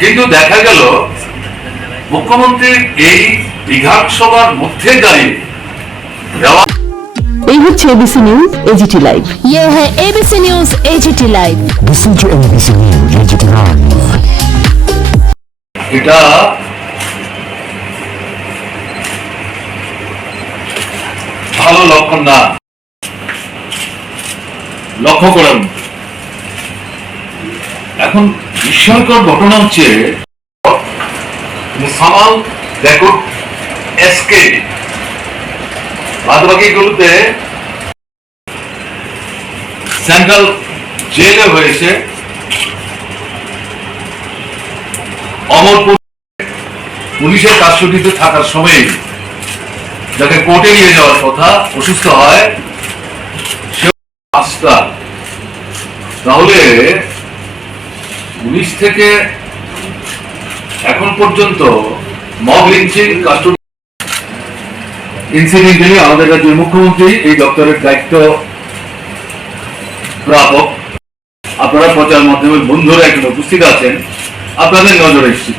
কিন্তু দেখা গেল মুখ্যমন্ত্রীর এই বিধানসভার মধ্যে দাঁড়িয়ে দেওয়া এই হচ্ছে এবিসি নিউজ এজিটি লাইভ। ये है ABC news AGT live. Listen to ABC News AGT Live. এটা ভালো লক্ষণ না। লক্ষ্য করেন, এখন বিস্ময়কর ঘটনা হচ্ছে সামাল রেকর্ড এসকে বাদবাকিগুলোতে সেন্ট্রাল জেলে হয়েছে। অমরপুর পুলিশের কাস্টডিতে থাকার সময় যাকে কোর্টে নিয়ে যাওয়ার কথা অসুস্থ হয় সে আস্থা। তাহলে পুলিশ থেকে এখন পর্যন্ত মব লিঞ্চিং কাস্টডি ইনসিডেন্টালি আমাদের রাজ্যের মুখ্যমন্ত্রী এই দপ্তরের দায়িত্ব প্রাপক, আপনারা প্রচার মাধ্যমের বন্ধুরা এখন উপস্থিত আছেন, আপনাদের নজরে এসেছিল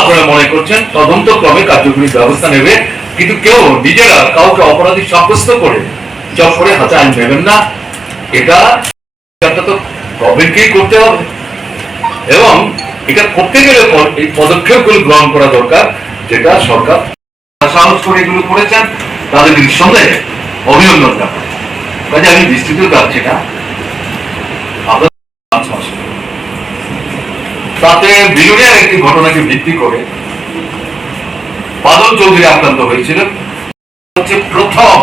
আপনারা মনে করছেন তদন্ত ক্রমে কার্যকরী ব্যবস্থা নেবে, কিন্তু কেউ নিজেরা কাউকে অপরাধী সাব্যস্ত করে জব করে হাতে আইন নেবেন না। এটা তো গভর্নমেন্টকেই করতে হবে এবং এটা করতে গেলে এই পদক্ষেপগুলো গ্রহণ করা দরকার, যেটা সরকার সাহস করে এগুলো করেছেন, তাদের নিঃসন্দেহে অভিনন্দন জানাই। কাজে আমি বিস্তৃত যাচ্ছি না। তাতে বিলুনিয়ার একটি ঘটনাকে ভিত্তি করে বাদল চৌধুরী আক্রান্ত হয়েছিল। হচ্ছে প্রথম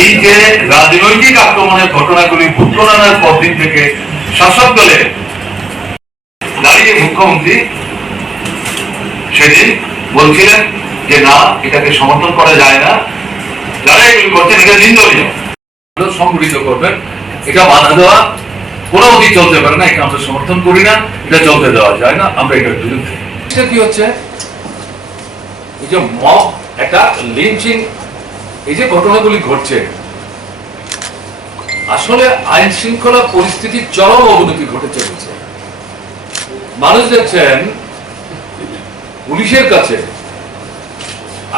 এই যে রাজনৈতিক আক্রমণের ঘটনাগুলি ভূতনার পর দিন থেকে শাসক দলে দাঁড়িয়ে মুখ্যমন্ত্রী সেদিন বলছিলেন যে না, এটাকে সমর্থন করা যায় না, যারা এগুলি করছেন এটা নিন্দনীয়, সংগঠিত করবেন, এটা বাধা দেওয়া কোনো অতি চলতে পারে না, এটা আমরা সমর্থন করি না, এটা চলতে দেওয়া যায় না, আমরা এটার বিরুদ্ধে। এটা কি হচ্ছে, এই যে মব একটা লিঞ্চিং, এই যে ঘটনাগুলি ঘটছে, আসলে আইন শৃঙ্খলা পরিস্থিতির চরম অবনতি ঘটে চলেছে। মানুষ দেখছেন পুলিশের কাছে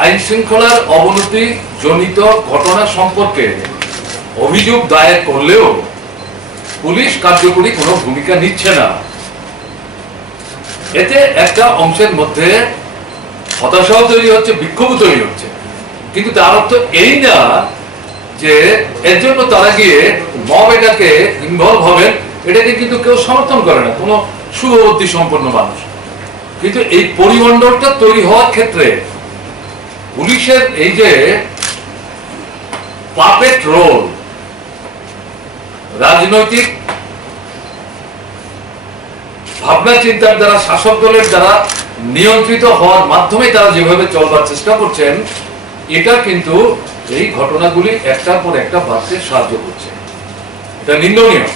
আইন শৃঙ্খলার অবনতি জনিত ঘটনা সম্পর্কে অভিযোগ দায়ের করলেও পুলিশ কার্যকরী কোনো ভূমিকা নিচ্ছে না। এতে একটা অংশের মধ্যে হতাশাও তৈরি হচ্ছে, বিক্ষোভ তৈরি হচ্ছে, কিন্তু তার অর্থ এই না যে এর জন্য তারা গিয়ে মব এটাকে ইনভলভ হবেন, এটাকে কিন্তু কেউ সমর্থন করে না, কোনো শুভবুদ্ধি সম্পন্ন মানুষ। কিন্তু এই পরিমণ্ডলটা তৈরি হওয়ার ক্ষেত্রে পুলিশের এই যে পাপেট রোল, রাজনৈতিক ভাবনা চিন্তার দ্বারা শাসক দলের দ্বারা নিয়ন্ত্রিত হওয়ার মাধ্যমে তারা যেভাবে চলবার চেষ্টা করছেন, এটা কিন্তু এই ঘটনাগুলি একটার পর একটা বাড়তে সাহায্য করছে। এটা নিন্দনীয়।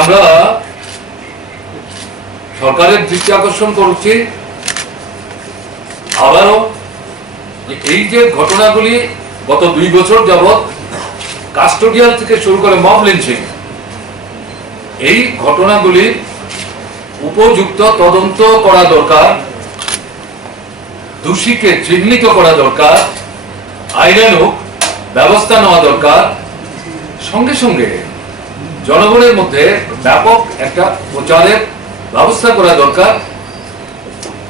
আমরা সরকারের দৃষ্টি আকর্ষণ করছি আবারও, এই যে ঘটনাগুলি গত 2 বছর যাবৎ কাস্টোডিয়াল থেকে শুরু করে মব লিঞ্চিং, এই ঘটনাগুলি উপযুক্ত তদন্ত করা দরকার, দোষীকে চিহ্নিত করা দরকার, আইনানুগ ব্যবস্থা নেওয়া দরকার, সঙ্গে সঙ্গে জনগণের মধ্যে ব্যাপক একটা প্রচারের ব্যবস্থা করা দরকার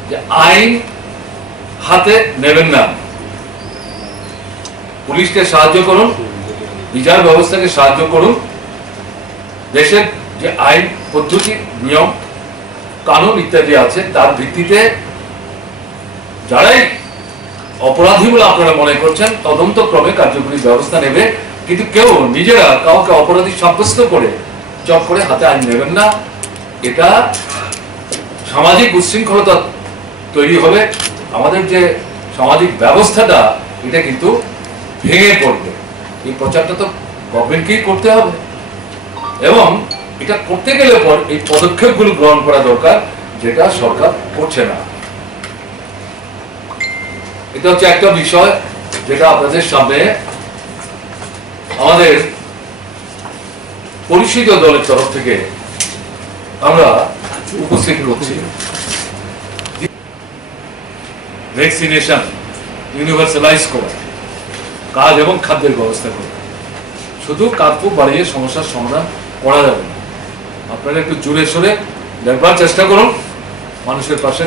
যে আইন হাতে নেবেন না, পুলিশকে সাহায্য করুন, বিচার ব্যবস্থাকে সাহায্য করুন, দেশের যে আইন পদ্ধতি নিয়ম কানুন ইত্যাদি আছে তার ভিত্তিতে যারাই অপরাধী বলে আপনারা মনে করছেন তদন্ত ক্রমে কার্যকরী ব্যবস্থা নেবে, কিন্তু কেউ নিজেরা কাউকে অপরাধী সাব্যস্ত করে চট করে হাতে আইন নেবেন না। এটা সামাজিক উচ্ছৃঙ্খলতা তৈরি হবে, আমাদের যে সামাজিক ব্যবস্থাটা এটা কিন্তু ভেঙে পড়বে। এই প্রচারটা তো গভর্নমেন্টকেই করতে হবে এবং এটা করতে গেলে পর এই পদক্ষেপগুলো গ্রহণ করা দরকার, যেটা সরকার করছে না। এটা হচ্ছে একটা বিষয় যেটা আপনাদের সামনে আমাদের পরিষদীয় দলের তরফ থেকে আমরা উপস্থিত করছি ভ্যাকসিনেশন ইউনিভার্সালাইজ করা, কাজ এবং খাদ্যের ব্যবস্থা করা। শুধু কার্পু বাড়িয়ে সমস্যার সমাধান করা যাবে না, আপনারা একটু জোরে সোরে দেখবার চেষ্টা করুন, মানুষের পাশে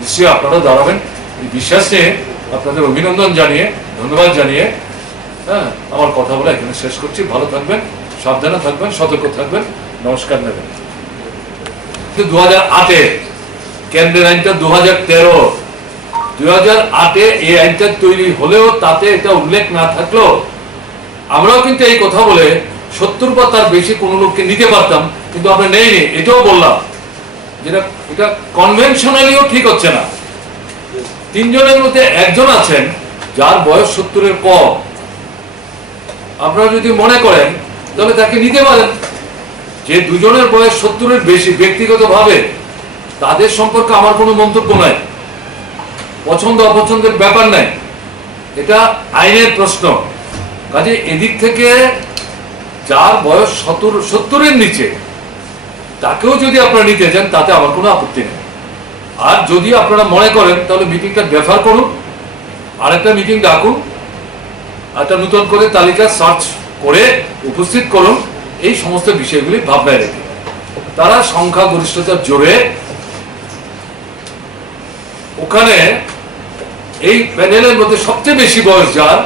নিশ্চয়ই আপনারা দাঁড়াবেন এই বিশ্বাস নিয়ে আপনাদের অভিনন্দন জানিয়ে, ধন্যবাদ জানিয়ে আমার কথা বলে এখানে শেষ করছি। ভালো থাকবেন, সাবধানে থাকবেন, সতর্ক থাকবেন, নমস্কার নেবেন। 2008-এ কেন্দ্রের আইনটা 2008-এ এই আইনটা তৈরি হলেও তাতে এটা উল্লেখ না থাকলেও আমরাও কিন্তু এই কথা বলে 70 বা তার বেশি কোন লোককে নিতে পারতাম, কিন্তু আমরা নেইনি। এটাও বললাম যেটা এটা কনভেনশনালিও ঠিক হচ্ছে না। 3 জনের মধ্যে একজন আছেন যার বয়স 70-এর কম। আপনারা যদি মনে করেন তাহলে তাকে নিতে পারেন। যে 2 জনের বয়স 70-এর বেশি, ব্যক্তিগতভাবে তাদের সম্পর্কে আমার কোনো মন্তব্য নাই, পছন্দ অপছন্দের ব্যাপার নাই, এটা আইনের প্রশ্ন। কাজে এদিক থেকে যার বয়স 70-এর নিচে তাকেও যদি আপনারা নিতে চান তাতে আমার কোনো আপত্তি নেই। আর যদি আপনারা মনে করেন তাহলে মিটিংটা ডেফার করুন, আরেকটা মিটিং ডাকুন, একটা নতুন করে তালিকা সার্চ করে উপস্থিত করুন, এই সমস্ত বিষয়গুলি ভাবনায় রেখে তারা সংখ্যাগরিষ্ঠতার জোরে ওখানে এই প্যানেলের মধ্যে সবচেয়ে বেশি বয়স যার,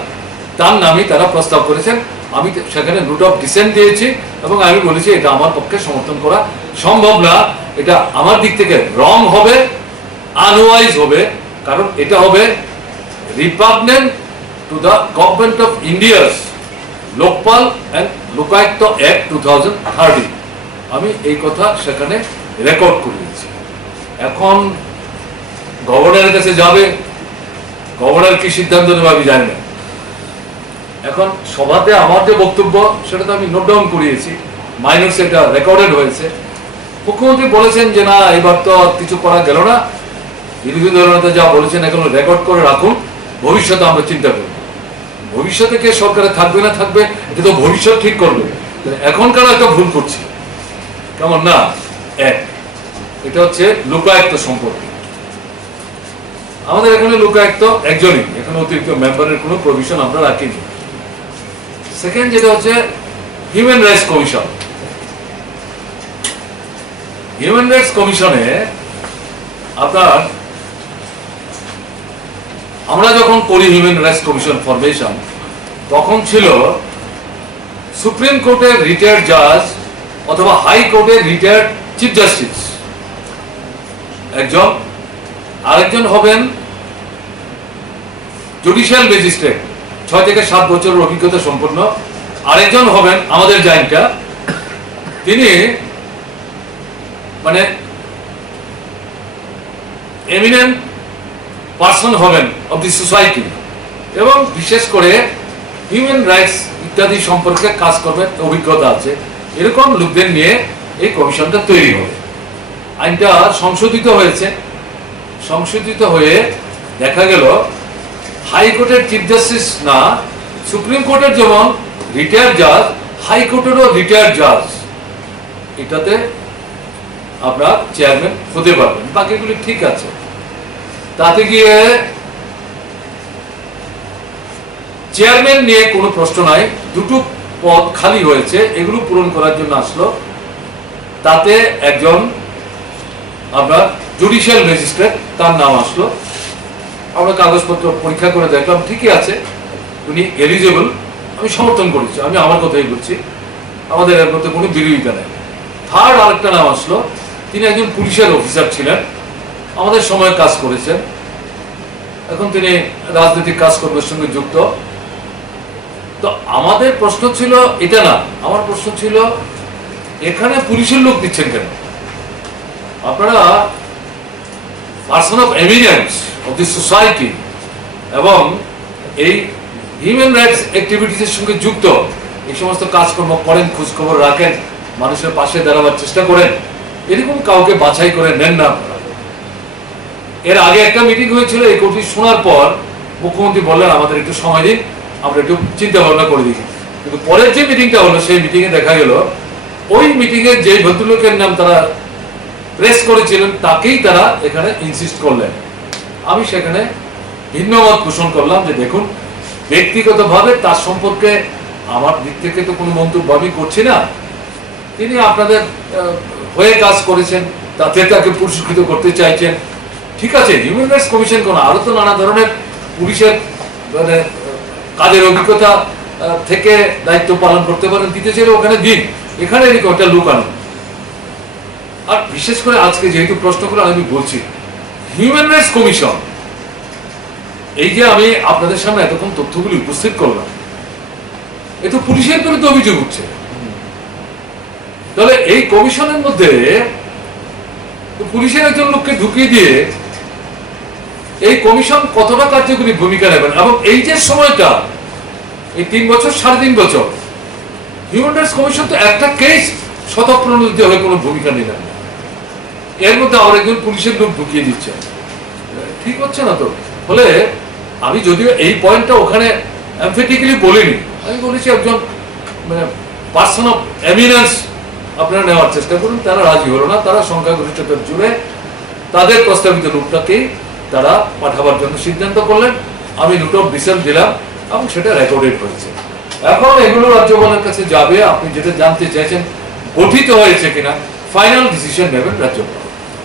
তার নামই তারা প্রস্তাব করেছেন। আমি সেখানে নোট অফ ডিসেন্ট দিয়েছি এবং আমি বলেছি এটা আমার পক্ষে সমর্থন করা সম্ভব না, এটা আমার দিক থেকে রং হবে, আনওয়াইজ হবে, কারণ এটা হবে repugnant to the government of India's Lokpal and Lokayukta act 2013। আমি এই কথা সেখানে রেকর্ড করে দিয়েছি। এখন গভর্নরের কাছে যাবে, গভর্নর কি সিদ্ধান্ত নেবে আমি জানি না। এখন সভাতে আমার যে বক্তব্য সেটা তো আমি নোট ডাউন করিয়েছি, মাইনস এটা রেকর্ডেড হয়েছে। মুখ্যমন্ত্রী বলেছেন যে না এবার তো কিছু করা গেল না, বিরোধী দলনেতা যা বলেছেন এখন রেকর্ড করে রাখুন, ভবিষ্যতে আমরা চিন্তা করব। ভবিষ্যতে কে সরকারে থাকবে না থাকবে এটা তো ভবিষ্যৎ ঠিক করবে। এখনকার একটা ভুল করছি, কেমন না? এটা হচ্ছে লোকায়ুক্ত সম্পর্কে। আমাদের এখানে লোকায়ুক্ত একজনই, এখানে অতিরিক্ত মেম্বারের কোনো প্রভিশন আমরা রাখিনি। সেকেন্ড যেটা হচ্ছে human rights commission. Human rights কমিশনে আপনার আমরা যখন করি হিউম্যান রাইটস কমিশন ফরমেশন, তখন ছিল সুপ্রিম কোর্টের রিটায়ার্ড জাজ অথবা হাই কোর্টের রিটায়ার্ড চিফ জাস্টিস একজন, আরেকজন হবেন জুডিশিয়াল ম্যাজিস্ট্রেট 6 থেকে 7 বছরের অভিজ্ঞতা সম্পন্ন, আরেকজন হবেন আমাদের জাইনটা, তিনি মানে এমিনেন্ট পার্সন হবেন অফ দি সোসাইটি এবং বিশেষ করে হিউম্যান রাইটস ইত্যাদি সম্পর্কে কাজ করবেন, অভিজ্ঞতা আছে, এরকম লোকদের নিয়ে এই কমিশনটা তৈরি হবে। আইনটা সংশোধিত হয়েছে, সংশোধিত হয়ে দেখা গেল হাইকোর্টের চিফ জাস্টিস না, সুপ্রিম কোর্টের যেমন রিটায়ার্ড জাজ, হাইকোর্টেরও রিটায়ার্ড জাজ, এটাতে আপনার চেয়ারম্যান হতে পারবেন, বাকিগুলি ঠিক আছে। তাতে গিয়ে চেয়ারম্যান নিয়ে কোনো প্রশ্ন নাই, 2টো পদ খালি হয়েছে, এগুলো পূরণ করার জন্য আসলো। তাতে একজন আপনার জুডিশিয়াল ম্যাজিস্ট্রেট, তার নাম আসলো। আমরা কাগজপত্র পরীক্ষা করে দেখলাম ঠিকই আছে, উনি এলিজেবল, আমি সমর্থন করেছি, আমি আমার কথাই বলছি, আমাদের এর মধ্যে কোনো বিরোধিতা নেই। থার্ড আরেকটা নাম আসলো, তিনি একজন পুলিশের অফিসার ছিলেন, আমাদের সময় কাজ করেছেন, এখন তিনি রাজনৈতিক কাজকর্মের সঙ্গে যুক্ত। তো আমাদের প্রশ্ন ছিল এটা না, আমার প্রশ্ন ছিল এখানে পুলিশের লোক দিচ্ছেন কেন? আপনারা person of eminence of the society এবং এই হিউম্যান রাইটস অ্যাক্টিভিটিসের সঙ্গে যুক্ত, এই সমস্ত কাজকর্ম করেন, খোঁজখবর রাখেন, মানুষের পাশে দাঁড়াবার চেষ্টা করেন, এরকম কাউকে বাছাই করে নেন না আপনারা। এর আগে একটা মিটিং হয়েছিল, এই কোর্টটি শোনার পর মুখ্যমন্ত্রী বললেন আমাদের একটু সময় দিন, আমরা একটু চিন্তা ভাবনা করে দিই। কিন্তু পরের যে মিটিংটা হলো সেই মিটিংয়ে দেখা গেল ওই মিটিং এ যে ভদ্রলোকের নাম তারা প্রেস করেছিলেন তাকেই তারা এখানে ইনসিস্ট করলেন। আমি সেখানে ভিন্ন মত পোষণ করলাম যে দেখুন, ব্যক্তিগতভাবে তার সম্পর্কে আমার দিক থেকে তো কোনো মন্তব্য আমি করছি না, তিনি আপনাদের হয়ে কাজ করেছেন, তাতে তাকে পুরস্কৃত করতে চাইছেন, ঠিক আছে। হিউম্যান রাইটস কমিশন কোন আরো তো নানা ধরনের পুলিশের মানে কাজের অভিজ্ঞতা থেকে দায়িত্ব পালন করতে পারেন, দিতে চাইলে ওখানে দিন, এখানে এরকম একটা লোক আনুন। আর বিশেষ করে আজকে যেহেতু প্রশ্ন করে আমি বলছি, হিউম্যান রাইটস কমিশন, এই যে আমি আপনাদের সামনে এতক্ষণ তথ্যগুলি উপস্থিত করলাম, এ তো পুলিশের বিরুদ্ধে অভিযোগ উঠছে। তাহলে এই কমিশনের মধ্যে পুলিশের একজন লোককে ঢুকিয়ে দিয়ে এই কমিশন কতটা কার্যকরী ভূমিকা নেবেন, এবং এই যে সময়টা এই 3 বছর 3.5 বছর হিউম্যান রাইটস কমিশন তো একটা কেস শতপ্রণোদিত হয়ে কোনো ভূমিকা নিলেন না, এর মধ্যে আবার একজন পুলিশের লোক ঢুকিয়ে দিচ্ছে, ঠিক হচ্ছে না তো। ফলে আমি যদিও এই পয়েন্টটা ওখানে এমফেটিক্যালি বলিনি, আমি বলেছি একজন মানে পার্সন অফ এমিনেন্স আপনারা নেওয়ার চেষ্টা করুন। তারা রাজি হলো না, তারা সংখ্যাগরিষ্ঠতার জুড়ে তাদের প্রস্তাবিত লোকটাকেই তারা পাঠাবার জন্য সিদ্ধান্ত করলেন। আমি নোট অফ ডিসেন্ট দিলাম এবং সেটা রেকর্ডেড হয়েছে। এখন এগুলো রাজ্যপালের কাছে যাবে, আপনি যেটা জানতে চাইছেন গঠিত হয়েছে কিনা, ফাইনাল ডিসিশন নেবেন রাজ্যপাল।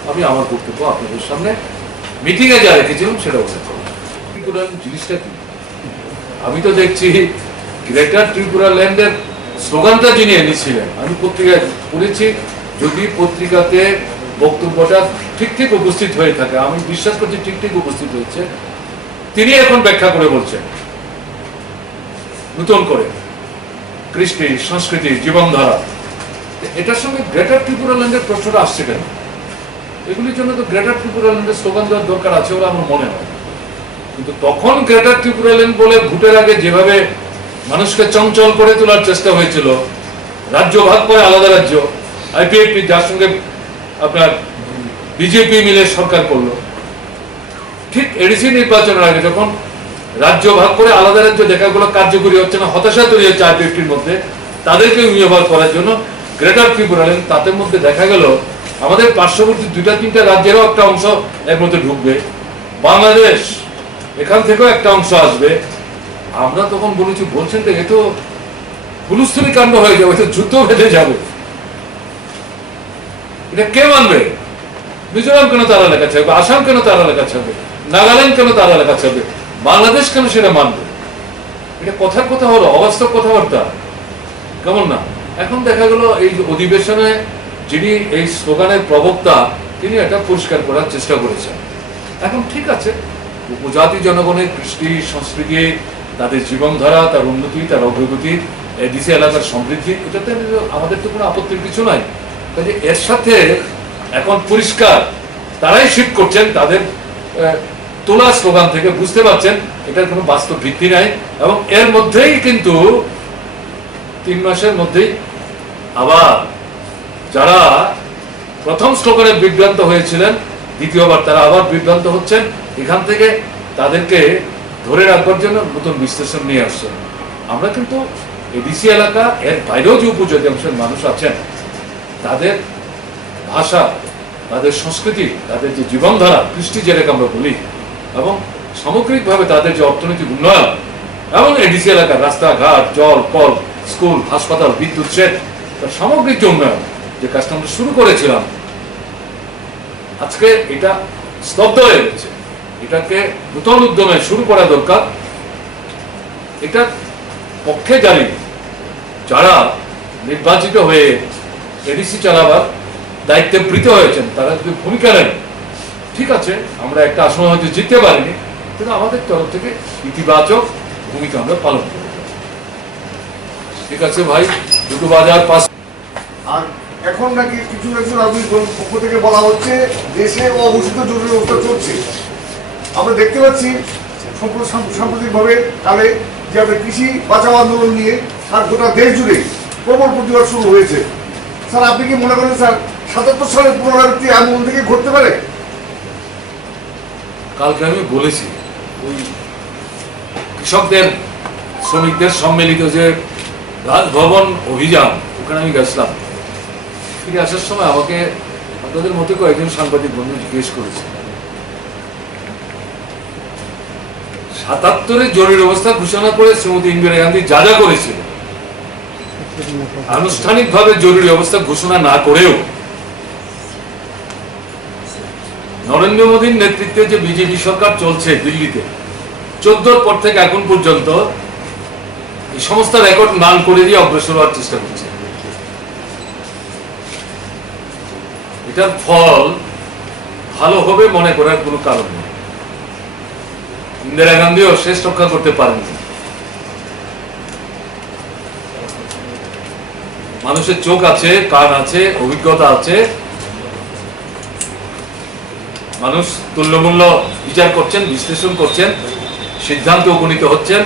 আমি আমার বক্তব্য আপনাদের সামনে মিটিং এ যা রেখেছিলাম সেটা উল্লেখ করলাম। ত্রিপুরার জিনিসটা কি, আমি তো দেখছি গ্রেটার ত্রিপুরা ল্যান্ডের স্লোগানটা যিনি এনেছিলেন, আমি পত্রিকায় পড়েছি, যদি পত্রিকাতে বক্তব্যটা ঠিক ঠিক উপস্থিত হয়ে থাকে, আমি বিশ্বাস করছি ঠিক ঠিক উপস্থিত হয়েছে, তিনি এখন ব্যাখ্যা করে বলছেন নতুন করে কৃষ্টি, সংস্কৃতি, জীবনধারা, এটার সঙ্গে গ্রেটার ত্রিপুরা ল্যান্ডের প্রশ্নটা আসছে কেন? এগুলির জন্য তো গ্রেটার ত্রিপুরা ল্যান্ডের স্লোগান দেওয়ার দরকার আছে বলে আমার মনে হয়। কিন্তু তখন গ্রেটার ত্রিপুরা ল্যান্ড বলে ভোটের আগে যেভাবে মানুষকে চঞ্চল করে তোলার চেষ্টা হয়েছিল, রাজ্য ভাগ করে আলাদা রাজ্য, আইপিএফপি যার সঙ্গে আপনার বিজেপি মিলে সরকার করলো, ঠিক এডিসি নির্বাচনের আগে যখন রাজ্য ভাগ করে আলাদা রাজ্য দেখা গেলো কার্যকরী হচ্ছে না, হতাশা তৈরি হচ্ছে আইপিএফটির মধ্যে, তাদেরকে ব্যবহার করার জন্য গ্রেটার ত্রিপুরা ল্যান্ড, তাদের মধ্যে দেখা গেল আমাদের পার্শ্ববর্তী 2-3টা রাজ্যেরও একটা অংশ এর মধ্যে ঢুকবে, বাংলাদেশ এখান থেকেও একটা অংশ আসবে। আমরা তখন বলেছি, বলছেন তো এ তো হুলস্থুলি কাণ্ড হয়ে যাবে, যুদ্ধ বেঁধে যাবে, এটা কে মানবে? মিজোরাম কেন তারা লেখা থাকবে, আসাম কেন তারা লেখা থাকবে, নাগাল্যান্ড কেন তারা লেখা থাকবে, বাংলাদেশ কেন সেটা মানবে? এটা কথার কথা হলো, অবাস্তব কথাবার্তা, কেমন না? এখন দেখা গেল এই অধিবেশনে যিনি এই স্লোগানের প্রবক্তা, তিনি এটা পরিষ্কার করার চেষ্টা করেছেন। এখন ঠিক আছে, উপজাতি জনগণের কৃষ্টি, সংস্কৃতি, তাদের জীবনধারা, তার উন্নতি, তার অগ্রগতি, এডিসি এলাকার সমৃদ্ধি, এটাতে আমাদের তো কোনো আপত্তির কিছু নাই। কাজে এর সাথে এখন পরিষ্কার তারাই শিফট করছেন তাদের তোলা স্লোগান থেকে, বুঝতে পারছেন এটার কোনো বাস্তব ভিত্তি নাই। এবং এর মধ্যেই কিন্তু 3 মাসের মধ্যেই আবার যারা প্রথম স্লোগানে বিভ্রান্ত হয়েছিলেন, দ্বিতীয়বার তারা আবার বিভ্রান্ত হচ্ছেন। এখান থেকে তাদেরকে ধরে রাখবার জন্য নতুন বিশ্লেষণ নিয়ে আসছেন। আমরা কিন্তু এডিসি এলাকা, এর বাইরেও যে উপজাতি অংশের মানুষ আছেন, তাদের ভাষা, তাদের সংস্কৃতি, তাদের যে জীবনধারা, কৃষ্টি যেটাকে আমরা বলি, এবং সামগ্রিকভাবে তাদের যে অর্থনৈতিক উন্নয়ন, এবং এডিসি এলাকার রাস্তাঘাট, জল, কল, স্কুল, হাসপাতাল, বিদ্যুৎ সেট, তার সামগ্রিক যে উন্নয়ন, যে কাজটা আমরা শুরু করেছিলাম, আজকে এটা স্তব্ধ হয়ে গেছে। এটাকে নতুন উদ্যমে শুরু করা দরকার। এটা পক্ষে জানি যারা নির্বাচিত হয়ে এডিসি চালাবার দায়িত্বে প্রীত হয়েছেন, তারা যদি ভূমিকা নেন, ঠিক আছে, আমরা একটা আসন হয়তো জিততে পারিনি, কিন্তু আমাদের তরফ থেকে ইতিবাচক ভূমিকা আমরা পালন করব। ঠিক আছে ভাই, 2 বাজার 5। আর এখন নাকি কিছু রাজনৈতিক দলের পক্ষ থেকে বলা হচ্ছে দেশে অঘোষিত জরুরি অবস্থা চলছে। আমরা দেখতে পাচ্ছি সাম্প্রতিকভাবে কালে যে আমাদের কৃষি বাঁচাও আন্দোলন নিয়ে আর গোটা দেশ জুড়ে প্রবল প্রতিবাদ শুরু হয়েছে। স্যার, আপনি কি মনে করেন স্যার 77 সালের পুনরাবৃত্তি আন্দোলন থেকে ঘটতে পারে? কালকে আমি বলেছি, ওই কৃষকদের, শ্রমিকদের সম্মিলিত যে রাজভবন অভিযান, ওখানে আমি গেছিলাম, ফিরে আসার সময় আমাকে আপনাদের মতো কয়েকজন সাংবাদিক বন্ধু জিজ্ঞেস করেছে, ৭৭-এ জরুরি অবস্থা ঘোষণা করে শ্রীমতী ইন্দিরা গান্ধী যা যা করেছিল, আনুষ্ঠানিকভাবে জরুরি অবস্থা ঘোষণা না করেও নরেন্দ্র মোদীর নেতৃত্বে যে বিজেপি সরকার চলছে দিল্লিতে, 14-র পর থেকে এখন পর্যন্ত এই সমস্ত রেকর্ড মান করে দিয়ে অগ্রসর হওয়ার চেষ্টা করছে। এটার ফল ভালো হবে মনে করার কোনো কারণ নেই। ইন্দিরা গান্ধীও শেষ রক্ষা করতে পারেননি। মানুষের চোখ আছে, কান আছে, অভিজ্ঞতা আছে, মানুষ তুল্যমূল্য বিচার করছেন, বিশ্লেষণ করছেন, সিদ্ধান্ত উপনীত হচ্ছেন,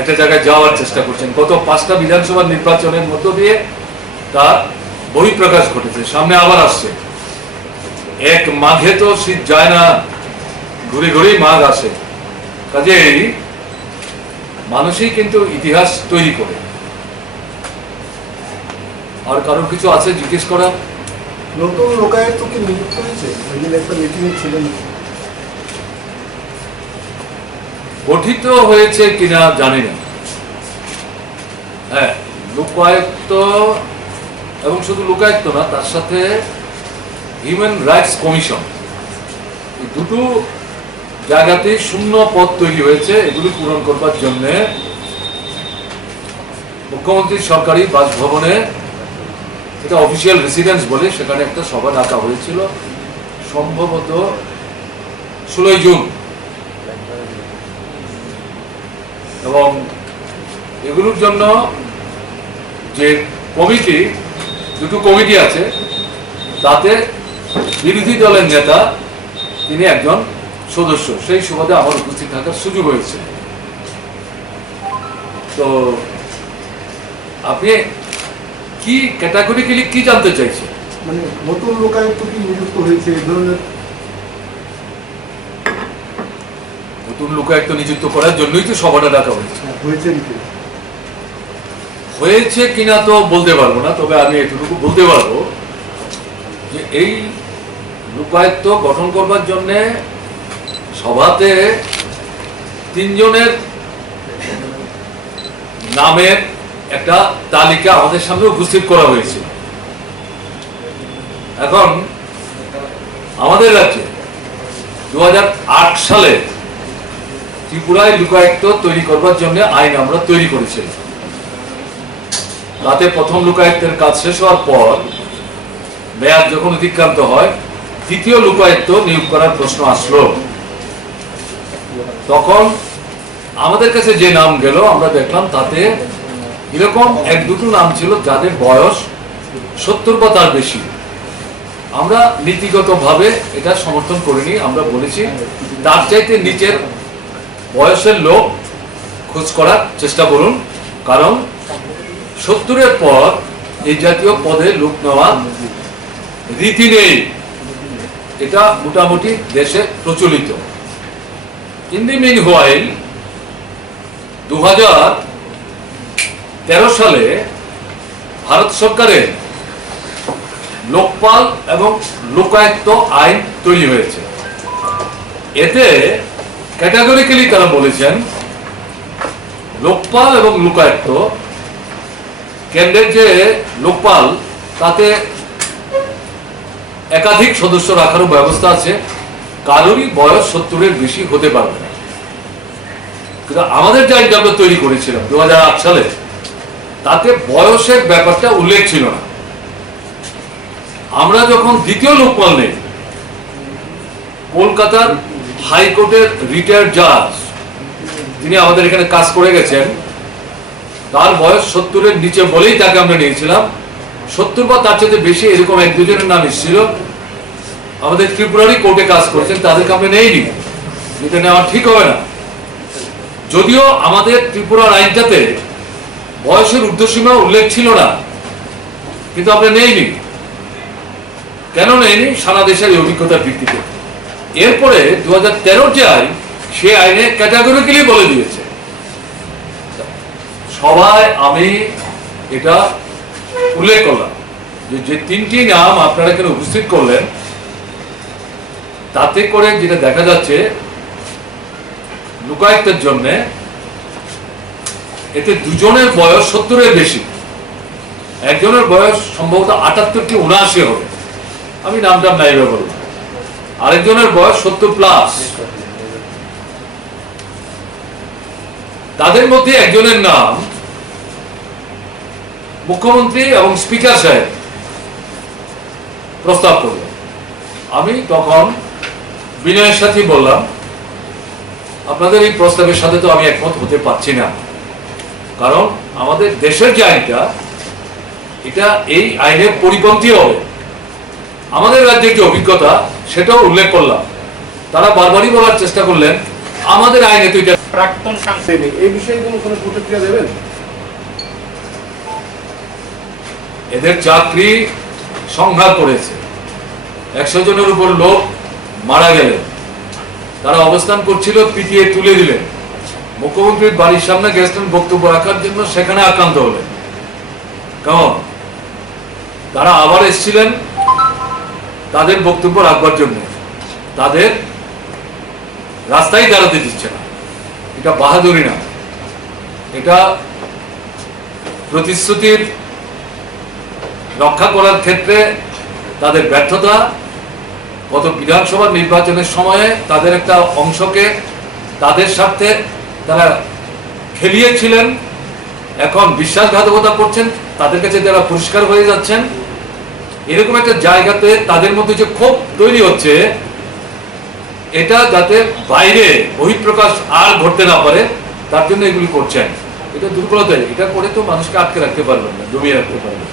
একটা জায়গায় যাওয়ার চেষ্টা করছেন। গত 5টা বিধানসভা নির্বাচনের মধ্য দিয়ে তার বহিঃপ্রকাশ ঘটেছে, সামনে আবার আসছে। এক মাঘে তো শীত যায় না, ঘুরে ঘুরেই মাঘ আসে। কাজেই মানুষই কিন্তু ইতিহাস তৈরি করে। আর কারোর কিছু আছে জিজ্ঞেস করা? নতুন লোকায়ত কি নিযুক্ত হয়েছে? একটা মিটিং ছিলেন, গঠিত হয়েছে কিনা জানি না। হ্যাঁ, লোকায়ুক্ত, এবং শুধু লোকায়ুক্ত না, তার সাথে হিউম্যান রাইটস কমিশন, এই দুটো জায়গাতে শূন্য পদ তৈরি হয়েছে। এগুলি পূরণ করবার জন্য মুখ্যমন্ত্রীর সরকারি বাসভবনে, এটা অফিসিয়াল রেসিডেন্স বলে, সেখানে একটা সভা ডাকা হয়েছিল সম্ভবত 16ই জুন। এবং এগুলোর জন্য যে কমিটি, দুটো কমিটি আছে, তাতে বিরোধী দলের নেতা তিনি একজন সদস্য। সেই সুবাদে আমার উপস্থিত থাকার সুযোগ হয়েছে। তো আপনি কি ক্যাটাগরিক্যালি কি জানতে চাইছেন? মানে নতুন লোকায়ত কি নিযুক্ত হয়েছে এই ধরনের? নতুন লোকায়ুক্ত নিযুক্ত করার জন্যই তো সভাটা ডাকা হয়েছে। হয়েছে কি হয়েছে কিনা তো বলতে পারবো না, তবে আমি এটুকু বলতে পারবো যে এই লোকায়ুক্ত গঠন করবার জন্য সভাতে 3 জনের নামের একটা তালিকা আমাদের সামনে উপস্থিত করা হয়েছে। এখন আমাদের রাজ্যে 2008 সালে ত্রিপুরায় লোকায়ুক্ত তৈরি করবার জন্য আইন আমরা তৈরি করেছিলাম। তাতে প্রথম লোকায়ুক্তের কাজ শেষ হওয়ার পর মেয়াদ যখন অতিক্রান্ত হয়, দ্বিতীয় লোকায়ুক্ত নিয়োগ করার প্রশ্ন আসলো। তখন আমাদের কাছে যে নাম গেল, আমরা দেখলাম তাতে এরকম 1-2টো নাম ছিল যাদের বয়স 70 বা তার বেশি। আমরা নীতিগতভাবে এটা সমর্থন করিনি। আমরা বলেছি তার চাইতে নিচের বয়সের লোক খোঁজ করার চেষ্টা করুন, কারণ 70-এর পর এই জাতীয় পদে লোক নেওয়া রীতি নেই। এটা মোটামুটি দেশে প্রচলিত। ইন দি মিন হোয়াইল 2013 সালে ভারত সরকারের লোকপাল এবং লোকায়ুক্ত আইন তৈরি হয়েছে। এতে ক্যাটাগরিক্যালি তারা বলেছেন লোকপাল এবং লোকায়ুক্ত, কেন্দ্রের যে লোকপাল তাতে একাধিক সদস্য রাখারও ব্যবস্থা আছে, কারোরই বয়স 70-এর বেশি হতে পারবে না। কিন্তু আমাদের যে আইনটা আমরা তৈরি করেছিলাম 2008 সালে, তাতে বয়সের ব্যাপারটা উল্লেখ ছিল না। আমরা যখন দ্বিতীয় লোকপাল নেই, কলকাতার হাইকোর্টের রিটায়ার্ড জাজ, তিনি আমাদের এখানে কাজ করে গেছেন, তার বয়স 70-এর নিচে বলেই তাকে আমরা নিয়েছিলাম। 70 বা তার চেয়ে বেশি এরকম 1-2 জনের নাম এসেছিল, আমাদের ত্রিপুরারই কোর্টে কাজ করেছেন, তাদেরকে আমরা নেইনি। এটা নেওয়া ঠিক হবে না। যদিও আমাদের ত্রিপুরার আইনটাতে বয়সের ঊর্ধ্বসীমা উল্লেখ ছিল না, কিন্তু আমরা নেইনি। কেন নেইনি? সারা দেশের এই অভিজ্ঞতার ভিত্তিতে। এরপরে 2013 যে আইন, সে আইনে ক্যাটাগরিক্যালি বলে দিয়েছে। সভায় আমি এটা উল্লেখ করলাম যে যে তিনটি নাম আপনারা এখানে উপস্থিত করলেন, তাতে করে যেটা দেখা যাচ্ছে লোকায়ুক্তের জন্য এতে দুজনের বয়স 70-এর বেশি, একজনের বয়স সম্ভবত 78 কি 79 হবে, আমি নামটা নাইবে বললাম, আরেকজনের বয়স 70+। তাদের মধ্যে একজনের নাম মুখ্যমন্ত্রী এবং স্পিকার সাহেব প্রস্তাব করলেন। আমি তখন বিনয়ের সাথে বললাম, আপনাদের এই প্রস্তাবের সাথে তো আমি একমত হতে পারছি না, কারণ আমাদের দেশের যে আইনটা, এটা এই আইনের পরিপন্থী হবে। আমাদের রাজ্যের যে অভিজ্ঞতা সেটাও উল্লেখ করলাম। তারা বারবারই বলার চেষ্টা করলেন আমাদের আইনে তো এটা প্রাক্তন সাংসদ এই বিষয়ে কোনো প্রতিক্রিয়া দেবেন? এদের চাকরি সংঘাত করেছে, 100 জনের উপর লোক মারা গেলেন, তারা অবস্থান করছিল, পিটিয়ে তুলে দিলেন, মুখ্যমন্ত্রীর বাড়ির সামনে গেছিলেন বক্তব্য রাখার জন্য, সেখানে আক্রান্ত হলেন। কেমন তারা আবার এসেছিলেন তাদের বক্তব্য রাখবার জন্য, তাদের রাস্তায় দাঁড়াতে দিচ্ছে না। এটা বাহাদুরি না, এটা প্রতিশ্রুতির রক্ষা করার ক্ষেত্রে তাদের ব্যর্থতা। গত বিধানসভা নির্বাচনের সময়ে তাদের একটা অংশকে তাদের সাথে তারা খেলিয়েছিলেন, এখন বিশ্বাসঘাতকতা করছেন, তাদের কাছে যারা পরিষ্কার হয়ে যাচ্ছেন। এরকম একটা জায়গাতে তাদের মধ্যে যে ক্ষোভ তৈরি হচ্ছে, এটা যাতে বাইরে বহিঃপ্রকাশ আর ঘটতে না পারে তার জন্য এগুলি করছেন। এটা দুর্বলতা, এটা করে তো মানুষকে আটকে রাখতে পারবেন না, দমিয়ে রাখতে পারবেন না।